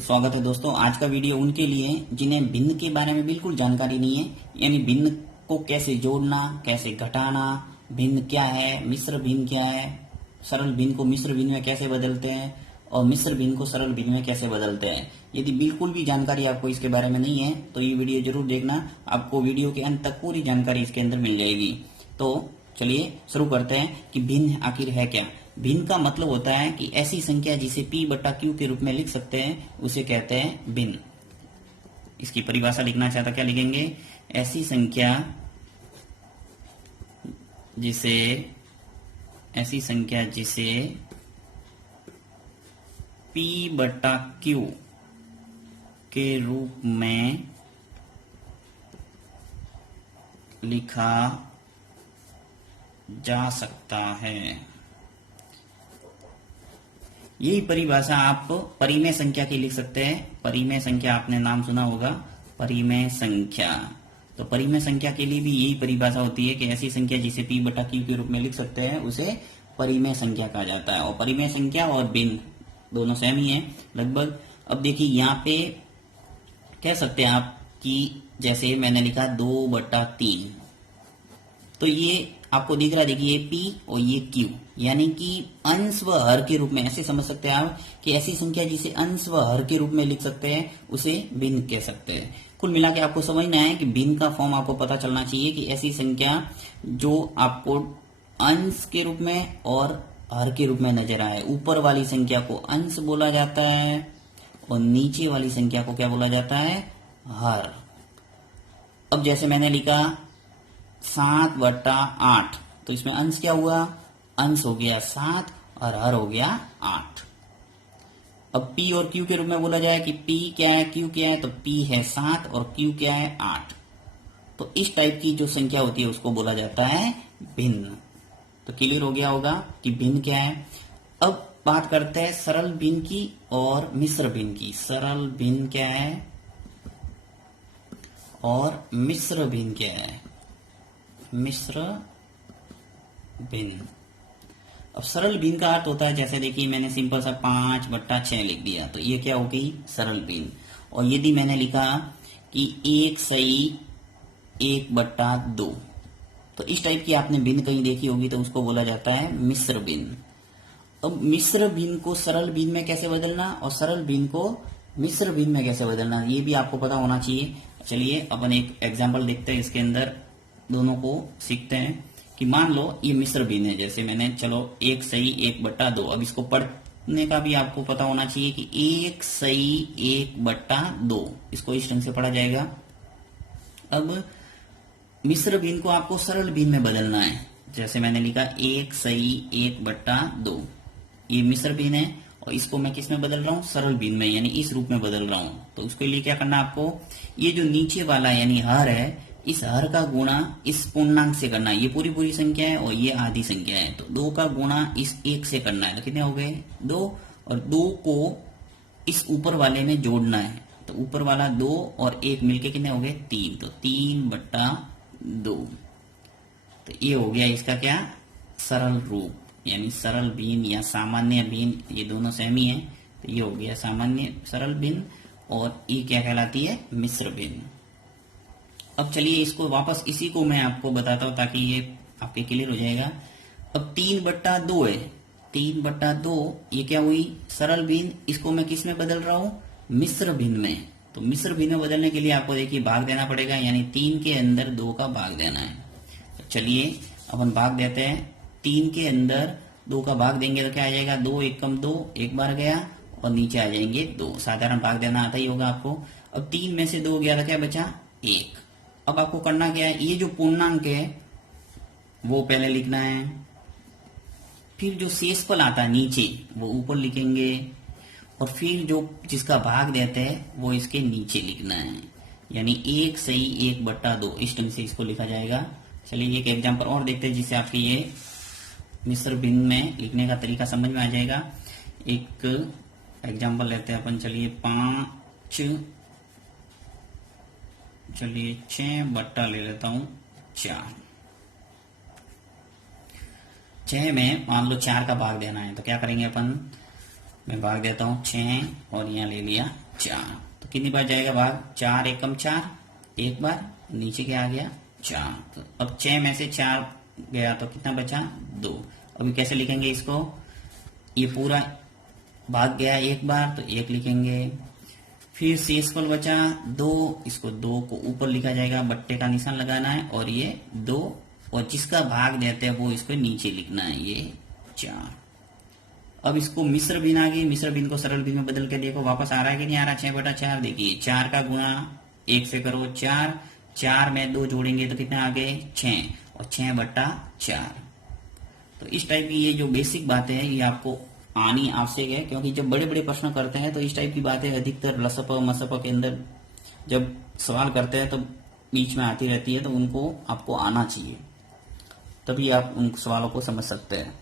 स्वागत है दोस्तों। आज का वीडियो उनके लिए जिन्हें भिन्न के बारे में बिल्कुल जानकारी नहीं है, यानी भिन्न को कैसे जोड़ना, कैसे घटाना, भिन्न क्या है, मिश्र भिन्न क्या है, सरल भिन्न को मिश्र भिन्न में कैसे बदलते हैं और मिश्र भिन्न को सरल भिन्न में कैसे बदलते हैं। यदि बिल्कुल भी जानकारी आपको इसके बारे में नहीं है तो ये वीडियो जरूर देखना, आपको वीडियो के अंत तक पूरी जानकारी इसके अंदर मिल जाएगी। तो चलिए शुरू करते हैं कि भिन्न आखिर है क्या। भिन्न का मतलब होता है कि ऐसी संख्या जिसे p बटा q के रूप में लिख सकते हैं उसे कहते हैं भिन्न। इसकी परिभाषा लिखना चाहता क्या लिखेंगे? ऐसी संख्या जिसे p बटा q के रूप में लिखा जा सकता है। यही परिभाषा आप परिमेय संख्या की लिख सकते हैं। परिमेय संख्या आपने नाम सुना होगा, परिमेय संख्या। तो परिमेय संख्या के लिए भी यही परिभाषा होती है कि ऐसी संख्या जिसे p बटा q के रूप में लिख सकते हैं उसे परिमेय संख्या कहा जाता है। और परिमेय संख्या और भिन्न दोनों सेम ही है लगभग। अब देखिए यहाँ पे कह सकते हैं आप कि जैसे मैंने लिखा 2/3, तो ये आपको दिख रहा है, देखिए ये p और ये q, यानी कि अंश व हर के रूप में ऐसे समझ सकते हैं आप कि ऐसी संख्या जिसे अंश व हर के रूप में लिख सकते हैं उसे भिन्न कह सकते हैं। कुल मिला के आपको समझना है कि भिन्न का फॉर्म आपको पता चलना चाहिए कि ऐसी संख्या जो आपको अंश के रूप में और हर के रूप में नजर आए। ऊपर वाली संख्या को अंश बोला जाता है और नीचे वाली संख्या को क्या बोला जाता है? हर। अब जैसे मैंने लिखा 7/8, तो इसमें अंश क्या हुआ? अंश हो गया 7 और हर हो गया 8। अब p और q के रूप में बोला जाए कि p क्या है, q क्या है, तो p है 7 और q क्या है 8। तो इस टाइप की जो संख्या होती है उसको बोला जाता है भिन्न। तो क्लियर हो गया होगा कि भिन्न क्या है। अब बात करते हैं सरल भिन्न की और मिश्र भिन्न की। सरल भिन्न क्या है और मिश्र भिन्न क्या है? मिश्र भिन्न। अब सरल भिन्न का अर्थ होता है, जैसे देखिए मैंने सिंपल सा 5/6 लिख दिया, तो ये क्या हो गई? सरल भिन्न। और यदि मैंने लिखा कि 1/1/2, तो इस टाइप की आपने भिन्न कहीं देखी होगी तो उसको बोला जाता है मिश्र भिन्न। अब मिश्र भिन्न को सरल भिन्न में कैसे बदलना और सरल भिन्न को मिश्र भिन्न में कैसे बदलना, ये भी आपको पता होना चाहिए। चलिए अपन एक एग्जाम्पल देखते हैं, इसके अंदर दोनों को सीखते हैं। कि मान लो ये मिश्र भिन्न है, जैसे मैंने चलो 1/1/2। अब इसको पढ़ने का भी आपको पता होना चाहिए कि 1/1/2 इसको इस ढंग से पढ़ा जाएगा। अब मिश्र भिन्न को आपको सरल भिन्न में बदलना है। जैसे मैंने लिखा 1/1/2, ये मिश्र भिन्न है और इसको मैं किस में बदल रहा हूँ? सरल भिन्न में, यानी इस रूप में बदल रहा हूँ। तो उसके लिए क्या करना है आपको? ये जो नीचे वाला यानी हर है, इस हर का गुणा इस पूर्णांक से करना है। ये पूरी संख्या है और ये आधी संख्या है, तो 2 का गुणा इस 1 से करना है। तो कितने हो गए? 2। और 2 को इस ऊपर वाले में जोड़ना है, तो ऊपर वाला 2 और 1 मिलके कितने हो गए? 3। तो 3/2। तो ये हो गया इसका क्या? सरल रूप, यानी सरल भिन्न या सामान्य भिन्न, ये दोनों सेम ही है। तो ये हो गया सामान्य सरल भिन्न और ये क्या कहलाती है? मिश्र भिन्न। अब चलिए इसको वापस इसी को मैं आपको बताता हूं ताकि ये आपके क्लियर हो जाएगा। अब 3/2 है, 3/2 ये क्या हुई? सरल भिन्न। इसको मैं किस में बदल रहा हूं? मिश्र भिन्न में। तो मिश्र भिन्न में बदलने के लिए आपको देखिए भाग देना पड़ेगा, यानी 3 के अंदर 2 का भाग देना है। तो चलिए अपन भाग देते हैं। 3 के अंदर 2 का भाग देंगे तो क्या आ जाएगा? 2 एकम 2, एक बार गया और नीचे आ जाएंगे 2। साधारण भाग देना आता ही होगा आपको। अब 3 में से 2 गया तो क्या बचा? 1। अब आपको करना क्या है? ये जो पूर्णांक है वो पहले लिखना है, फिर जो शेषफल आता है नीचे वो ऊपर लिखेंगे और फिर जो जिसका भाग देते हैं वो इसके नीचे लिखना है, यानी 1/1/2 इस ढंग से इसको लिखा जाएगा। चलिए एक एग्जांपल और देखते हैं जिससे आपके ये मिश्र भिन्न में लिखने का तरीका समझ में आ जाएगा। एक एग्जांपल लेते हैं अपन, चलिए 6 ले लेता हूं 4। 6 में मान लो 4 का भाग देना है तो क्या करेंगे अपन? मैं भाग देता हूं 6 और यहाँ ले लिया 4। तो कितनी बार जाएगा भाग, 4 एकम 4, एक बार, नीचे क्या आ गया 4। तो अब 6 में से 4 गया तो कितना बचा 2। अभी कैसे लिखेंगे इसको, ये पूरा भाग गया एक बार तो 1 लिखेंगे, फिर शेषफल बचा 2, इसको 2 को ऊपर लिखा जाएगा, बट्टे का निशान लगाना है, और ये 2, और जिसका भाग देते हैं वो इसको नीचे लिखना है, ये 4। अब इसको मिश्र भिन्न आ गई, मिश्र भिन्न को सरल भिन्न में बदल के देखो वापस आ रहा है कि नहीं आ रहा, 6/4। देखिए 4 का गुणा 1 से करो 4, 4 में 2 जोड़ेंगे तो कितना आ गए 6, और 6/4। तो इस टाइप की ये जो बेसिक बातें हैं ये आपको आनी आवश्यक है, क्योंकि जब बड़े बड़े प्रश्न करते हैं तो इस टाइप की बातें अधिकतर लसप मसप के अंदर जब सवाल करते हैं तो बीच में आती रहती है, तो उनको आपको आना चाहिए, तभी आप उन सवालों को समझ सकते हैं।